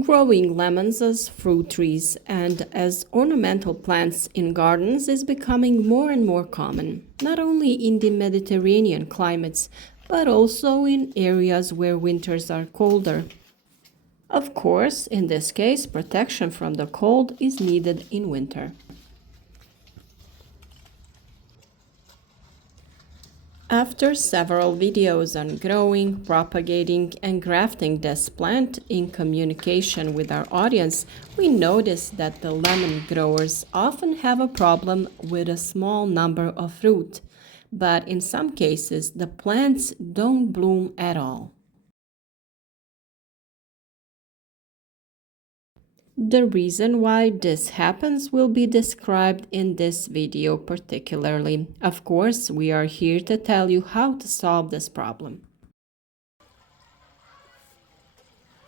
Growing lemons as fruit trees and as ornamental plants in gardens is becoming more and more common, not only in the Mediterranean climates, but also in areas where winters are colder. Of course, in this case, protection from the cold is needed in winter. After several videos on growing, propagating, and grafting this plant in communication with our audience, we noticed that the lemon growers often have a problem with a small number of fruit, but in some cases the plants don't bloom at all. The reason why this happens will be described in this video particularly. Of course, we are here to tell you how to solve this problem.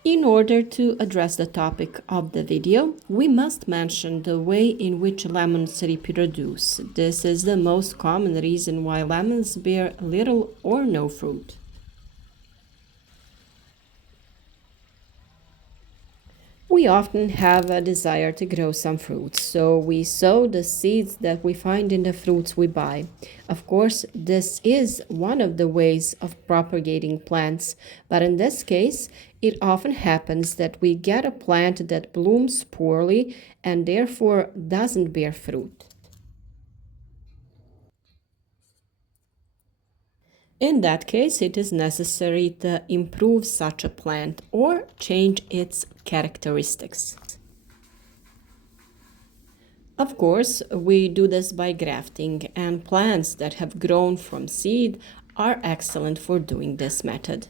In order to address the topic of the video, we must mention the way in which lemons reproduce. This is the most common reason why lemons bear little or no fruit. We often have a desire to grow some fruits, so we sow the seeds that we find in the fruits we buy. Of course, this is one of the ways of propagating plants, but in this case, it often happens that we get a plant that blooms poorly and therefore doesn't bear fruit. In that case, it is necessary to improve such a plant or change its characteristics. Of course, we do this by grafting, and plants that have grown from seed are excellent for doing this method.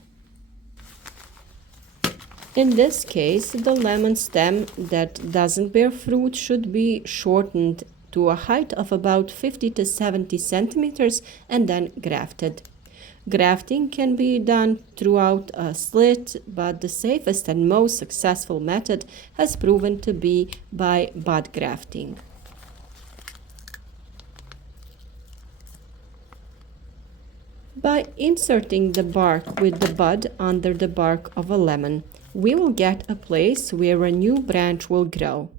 In this case, the lemon stem that doesn't bear fruit should be shortened to a height of about 50 to 70 centimeters and then grafted. Grafting can be done throughout a slit, but the safest and most successful method has proven to be by bud grafting. By inserting the bark with the bud under the bark of a lemon, we will get a place where a new branch will grow.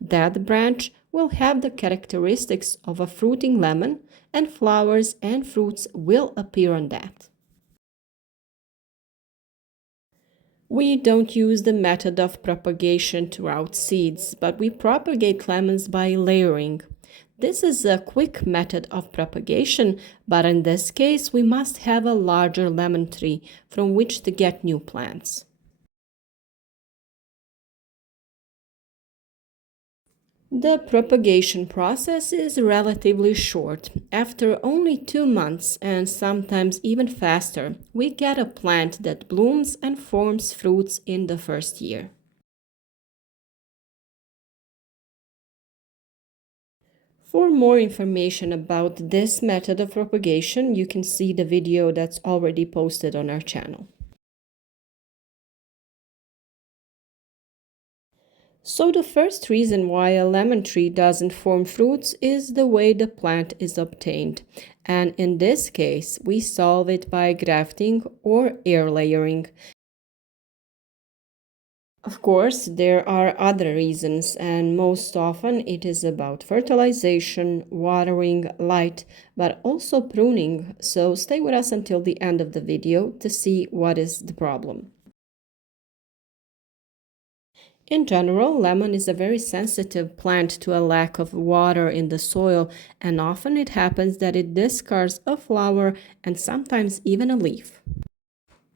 That branch will have the characteristics of a fruiting lemon, and flowers and fruits will appear on that. We don't use the method of propagation throughout seeds, but we propagate lemons by layering. This is a quick method of propagation, but in this case we must have a larger lemon tree from which to get new plants. The propagation process is relatively short. After only 2 months, and sometimes even faster, we get a plant that blooms and forms fruits in the first year. For more information about this method of propagation, you can see the video that's already posted on our channel. So the first reason why a lemon tree doesn't form fruits is the way the plant is obtained. And in this case, we solve it by grafting or air layering. Of course, there are other reasons, and most often it is about fertilization, watering, light, but also pruning. So stay with us until the end of the video to see what is the problem. In general, lemon is a very sensitive plant to a lack of water in the soil, and often it happens that it discards a flower and sometimes even a leaf.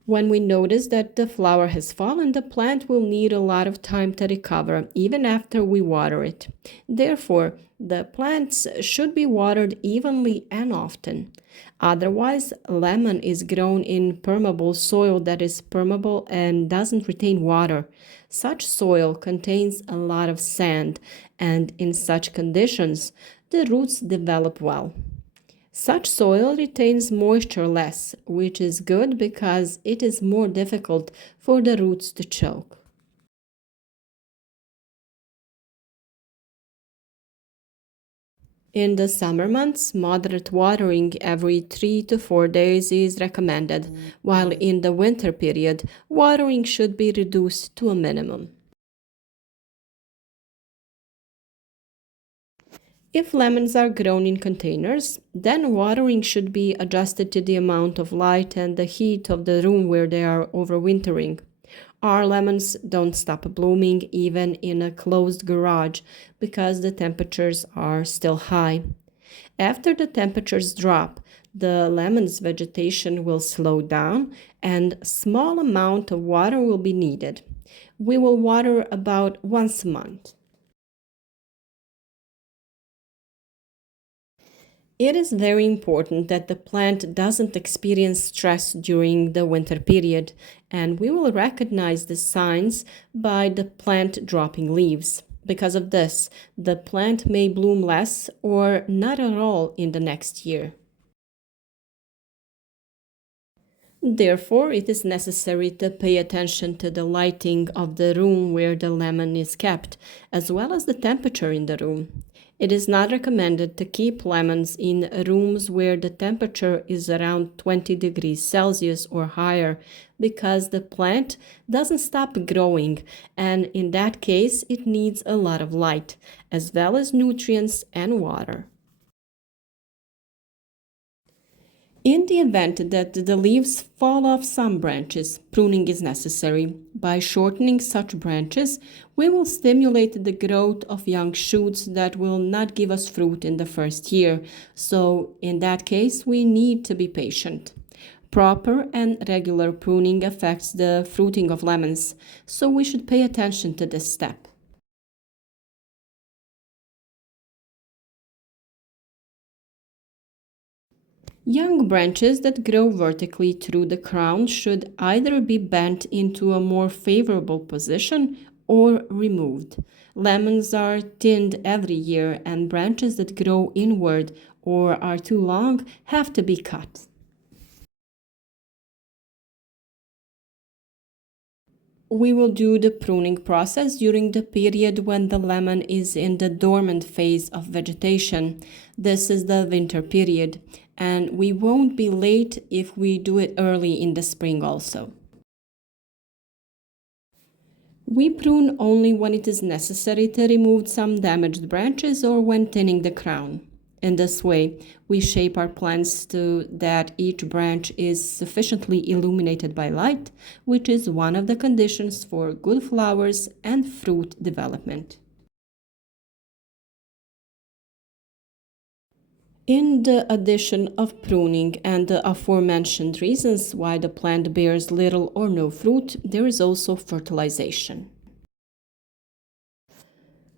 When we notice that the flower has fallen, the plant will need a lot of time to recover, even after we water it. Therefore, the plants should be watered evenly and often. Otherwise, lemon is grown in permeable soil that is permeable and doesn't retain water. Such soil contains a lot of sand, and in such conditions, the roots develop well. Such soil retains moisture less, which is good because it is more difficult for the roots to choke. In the summer months, moderate watering every 3 to 4 days is recommended, while in the winter period, watering should be reduced to a minimum. If lemons are grown in containers, then watering should be adjusted to the amount of light and the heat of the room where they are overwintering. Our lemons don't stop blooming even in a closed garage because the temperatures are still high. After the temperatures drop, the lemon's vegetation will slow down and a small amount of water will be needed. We will water about once a month. It is very important that the plant doesn't experience stress during the winter period, and we will recognize the signs by the plant dropping leaves. Because of this, the plant may bloom less or not at all in the next year. Therefore, it is necessary to pay attention to the lighting of the room where the lemon is kept, as well as the temperature in the room. It is not recommended to keep lemons in rooms where the temperature is around 20 degrees Celsius or higher, because the plant doesn't stop growing, and in that case, it needs a lot of light, as well as nutrients and water. In the event that the leaves fall off some branches, pruning is necessary. By shortening such branches, we will stimulate the growth of young shoots that will not give us fruit in the first year. So, in that case, we need to be patient. Proper and regular pruning affects the fruiting of lemons, so we should pay attention to this step. Young branches that grow vertically through the crown should either be bent into a more favorable position or removed. Lemons are thinned every year, and branches that grow inward or are too long have to be cut. We will do the pruning process during the period when the lemon is in the dormant phase of vegetation. This is the winter period, and we won't be late if we do it early in the spring also. We prune only when it is necessary to remove some damaged branches or when thinning the crown. In this way, we shape our plants so that each branch is sufficiently illuminated by light, which is one of the conditions for good flowers and fruit development. In the addition of pruning and the aforementioned reasons why the plant bears little or no fruit, there is also fertilization.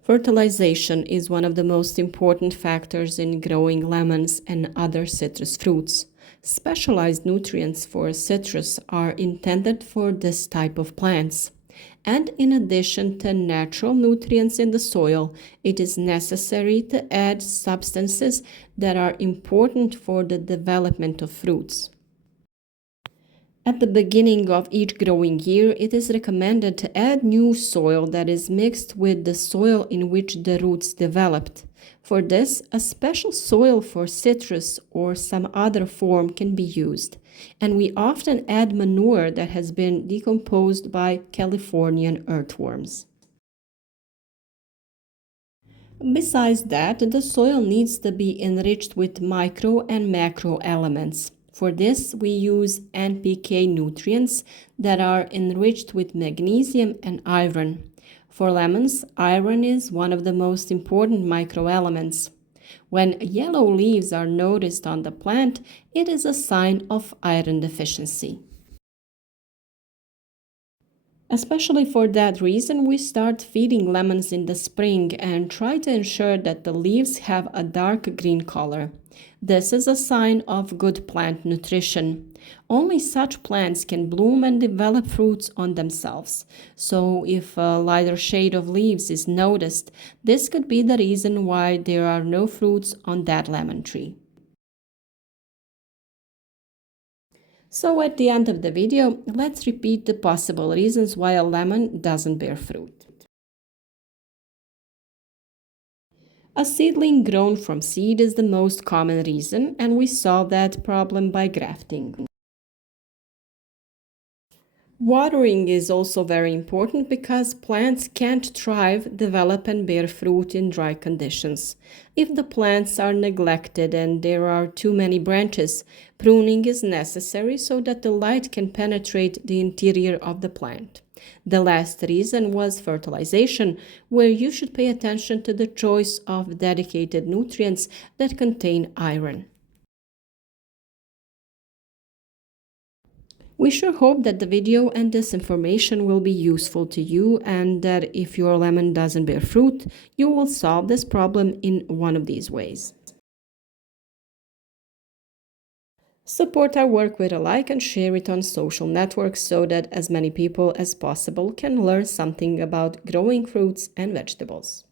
Fertilization is one of the most important factors in growing lemons and other citrus fruits. Specialized nutrients for citrus are intended for this type of plants. And in addition to natural nutrients in the soil, it is necessary to add substances that are important for the development of fruits. At the beginning of each growing year, it is recommended to add new soil that is mixed with the soil in which the roots developed. For this, a special soil for citrus or some other form can be used, and we often add manure that has been decomposed by Californian earthworms. Besides that, the soil needs to be enriched with micro and macro elements. For this, we use NPK nutrients that are enriched with magnesium and iron. For lemons, iron is one of the most important microelements. When yellow leaves are noticed on the plant, it is a sign of iron deficiency. Especially for that reason, we start feeding lemons in the spring and try to ensure that the leaves have a dark green color. This is a sign of good plant nutrition. Only such plants can bloom and develop fruits on themselves. So if a lighter shade of leaves is noticed, this could be the reason why there are no fruits on that lemon tree. So at the end of the video, let's repeat the possible reasons why a lemon doesn't bear fruit. A seedling grown from seed is the most common reason, and we solve that problem by grafting. Watering is also very important because plants can't thrive, develop, and bear fruit in dry conditions. If the plants are neglected and there are too many branches, pruning is necessary so that the light can penetrate the interior of the plant. The last reason was fertilization, where you should pay attention to the choice of dedicated nutrients that contain iron. We sure hope that the video and this information will be useful to you and that if your lemon doesn't bear fruit, you will solve this problem in one of these ways. Support our work with a like and share it on social networks so that as many people as possible can learn something about growing fruits and vegetables.